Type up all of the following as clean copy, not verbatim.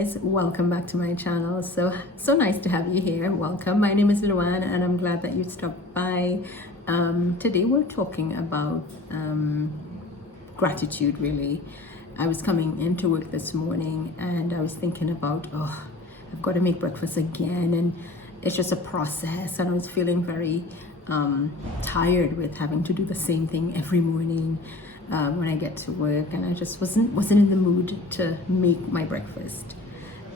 guys, welcome back to my channel. So nice to have you here. Welcome. My name is Luan and I'm glad that you stopped by. Today we're talking about gratitude. Really, I was coming into work this morning and I was thinking about, I've got to make breakfast again, and it's just a process, and I was feeling very tired with having to do the same thing every morning when I get to work, and I just wasn't in the mood to make my breakfast.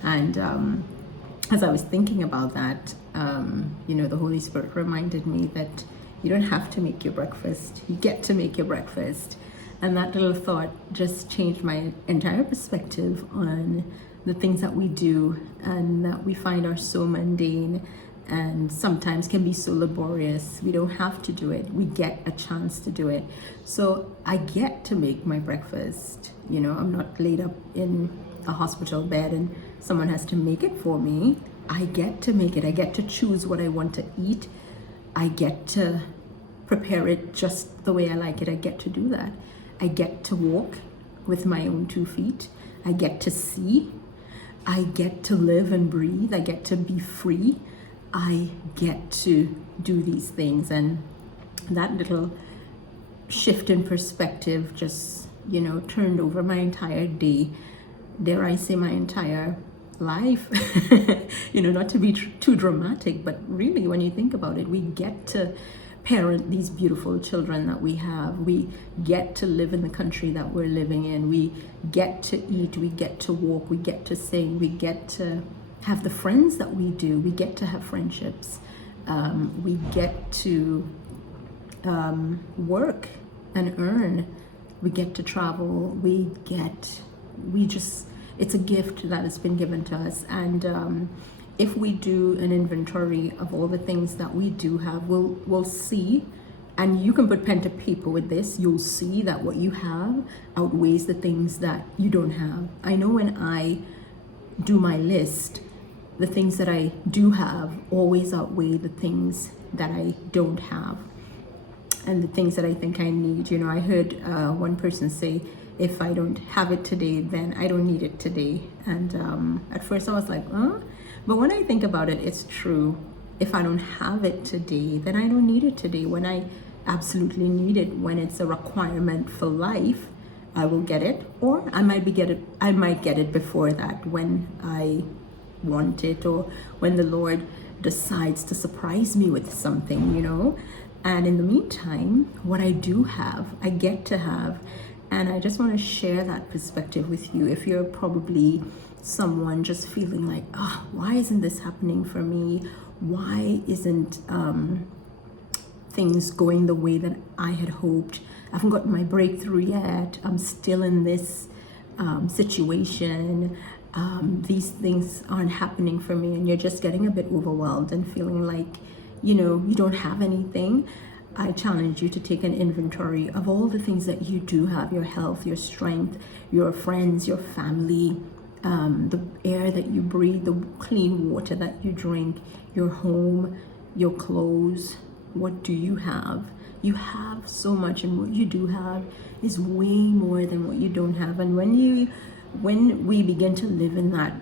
And as I was thinking about that, the Holy Spirit reminded me that you don't have to make your breakfast, you get to make your breakfast. And that little thought just changed my entire perspective on the things that we do and that we find are so mundane and sometimes can be so laborious. We don't have to do it. We get a chance to do it. So I get to make my breakfast. I'm not laid up in a hospital bed and someone has to make it for me. I get to make it. I get to choose what I want to eat. I get to prepare it just the way I like it. I get to do that. I get to walk with my own 2 feet. I get to see. I get to live and breathe. I get to be free. I get to do these things. And that little shift in perspective just, turned over my entire day. Dare I say my entire life. Not to be too dramatic, but really when you think about it, we get to parent these beautiful children that we have. We get to live in the country that we're living in. We get to eat. We get to walk. We get to sing. We get to have the friends that we do. We get to have friendships. We get to work and earn. We get to travel. It's a gift that has been given to us. And if we do an inventory of all the things that we do have, we'll see, and you can put pen to paper with this, you'll see that what you have outweighs the things that you don't have. I know when I do my list, the things that I do have always outweigh the things that I don't have and the things that I think I need. I heard one person say, if I don't have it today, then I don't need it today. And at first I was like, but when I think about it, it's true. If I don't have it today, then I don't need it today. When I absolutely need it, when it's a requirement for life, I will get it, or I might get it before that, when I want it, or when the Lord decides to surprise me with something, And in the meantime, what I do have, I get to have. And I just want to share that perspective with you. If you're probably someone just feeling like, why isn't this happening for me? Why isn't things going the way that I had hoped? I haven't gotten my breakthrough yet. I'm still in this situation. These things aren't happening for me, and you're just getting a bit overwhelmed and feeling like, you don't have anything. I challenge you to take an inventory of all the things that you do have: your health, your strength, your friends, your family, the air that you breathe, the clean water that you drink, your home, your clothes. What do you have? You have so much, and what you do have is way more than what you don't have. And when we begin to live in that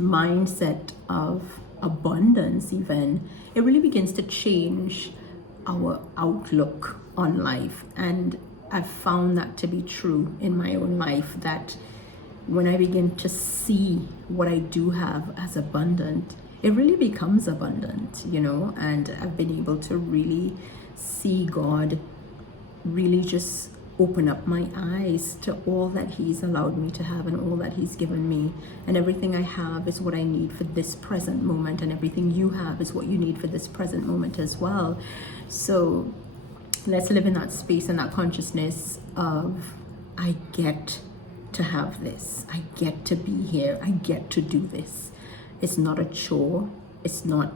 mindset of abundance, even, it really begins to change our outlook on life. And I've found that to be true in my own life, that when I begin to see what I do have as abundant, it really becomes abundant, and I've been able to really see God really just open up my eyes to all that He's allowed me to have and all that He's given me. And everything I have is what I need for this present moment, and everything you have is what you need for this present moment as well. So let's live in that space and that consciousness of, I get to have this. I get to be here. I get to do this. It's not a chore. It's not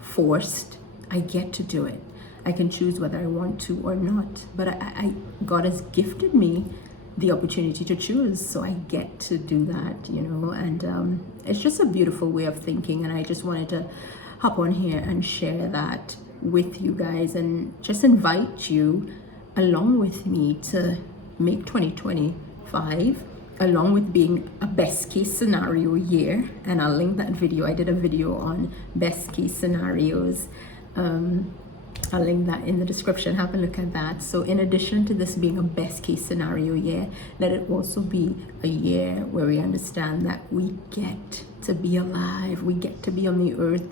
forced. I get to do it. I can choose whether I want to or not. But God has gifted me the opportunity to choose, so I get to do that, And it's just a beautiful way of thinking. And I just wanted to hop on here and share that with you guys, and just invite you along with me to make 2025 along with being a best case scenario year, and I'll link that video. I did a video on best case scenarios. I'll link that in the description. Have a look at that. So in addition to this being a best case scenario year, let it also be a year where we understand that we get to be alive, we get to be on the earth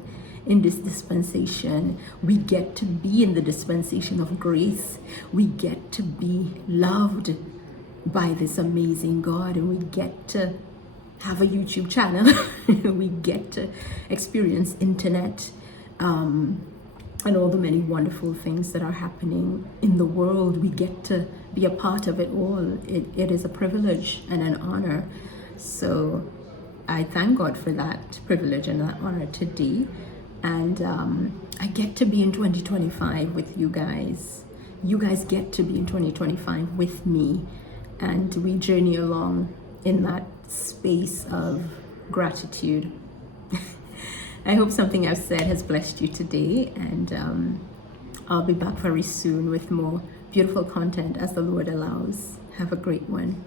in this dispensation, we get to be in the dispensation of grace, we get to be loved by this amazing God, and we get to have a YouTube channel. We get to experience internet, and all the many wonderful things that are happening in the world. We get to be a part of it all. It is a privilege and an honor. So I thank God for that privilege and that honor today. And I get to be in 2025 with you guys. You guys get to be in 2025 with me. And we journey along in that space of gratitude. I hope something I've said has blessed you today, and I'll be back very soon with more beautiful content as the Lord allows. Have a great one.